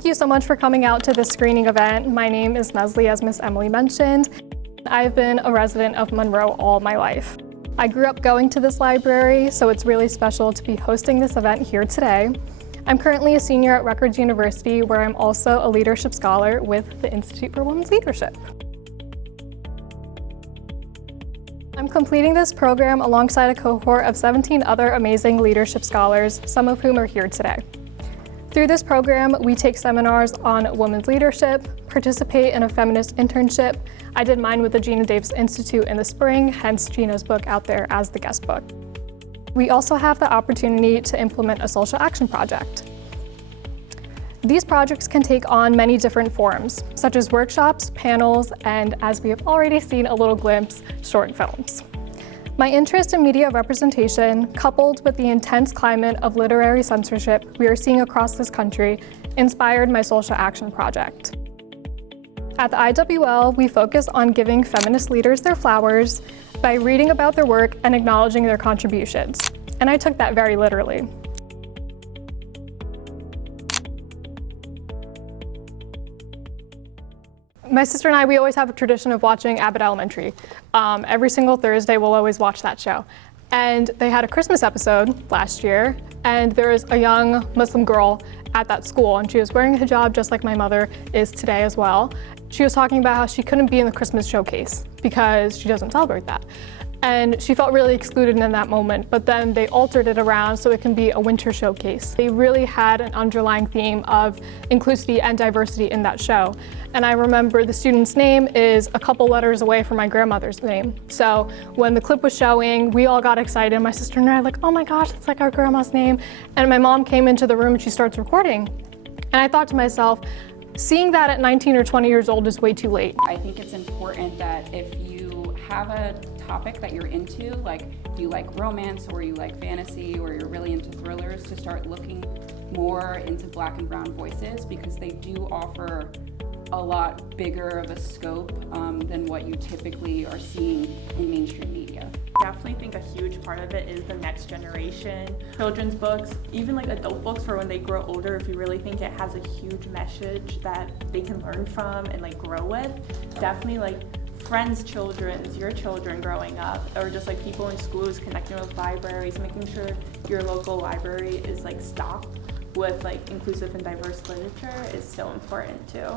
Thank you so much for coming out to this screening event. My name is Nazli, as Miss Emily mentioned. I've been a resident of Monroe all my life. I grew up going to this library, so it's really special to be hosting this event here today. I'm currently a senior at Rutgers University, where I'm also a leadership scholar with the Institute for Women's Leadership. I'm completing this program alongside a cohort of 17 other amazing leadership scholars, some of whom are here today. Through this program, we take seminars on women's leadership, participate in a feminist internship. I did mine with the Gina Davis Institute in the spring, hence Gina's book out there as the guest book. We also have the opportunity to implement a social action project. These projects can take on many different forms, such as workshops, panels, and as we have already seen a little glimpse, short films. My interest in media representation, coupled with the intense climate of literary censorship we are seeing across this country, inspired my social action project. At the IWL, we focus on giving feminist leaders their flowers by reading about their work and acknowledging their contributions. And I took that very literally. My sister and I, we always have a tradition of watching Abbott Elementary. Every single Thursday, we'll always watch that show. And they had a Christmas episode last year, and there was a young Muslim girl at that school, and she was wearing a hijab just like my mother is today as well. She was talking about how she couldn't be in the Christmas showcase because she doesn't celebrate that. And she felt really excluded in that moment, but then they altered it around so it can be a winter showcase. They really had an underlying theme of inclusivity and diversity in that show. And I remember the student's name is a couple letters away from my grandmother's name. So when the clip was showing, we all got excited. My sister and I were like, oh my gosh, it's like our grandma's name. And my mom came into the room and she starts recording. And I thought to myself, seeing that at 19 or 20 years old is way too late. I think it's important that if you have a topic that you're into, like if you like romance or you like fantasy or you're really into thrillers, to start looking more into Black and brown voices, because they do offer a lot bigger of a scope than what you typically are seeing in mainstream media. I definitely think a huge part of it is the next generation. Children's books, even like adult books for when they grow older, if you really think it has a huge message that they can learn from and like grow with, definitely like friends' children, your children growing up, or just like people in schools connecting with libraries, making sure your local library is like stocked with like inclusive and diverse literature is so important too.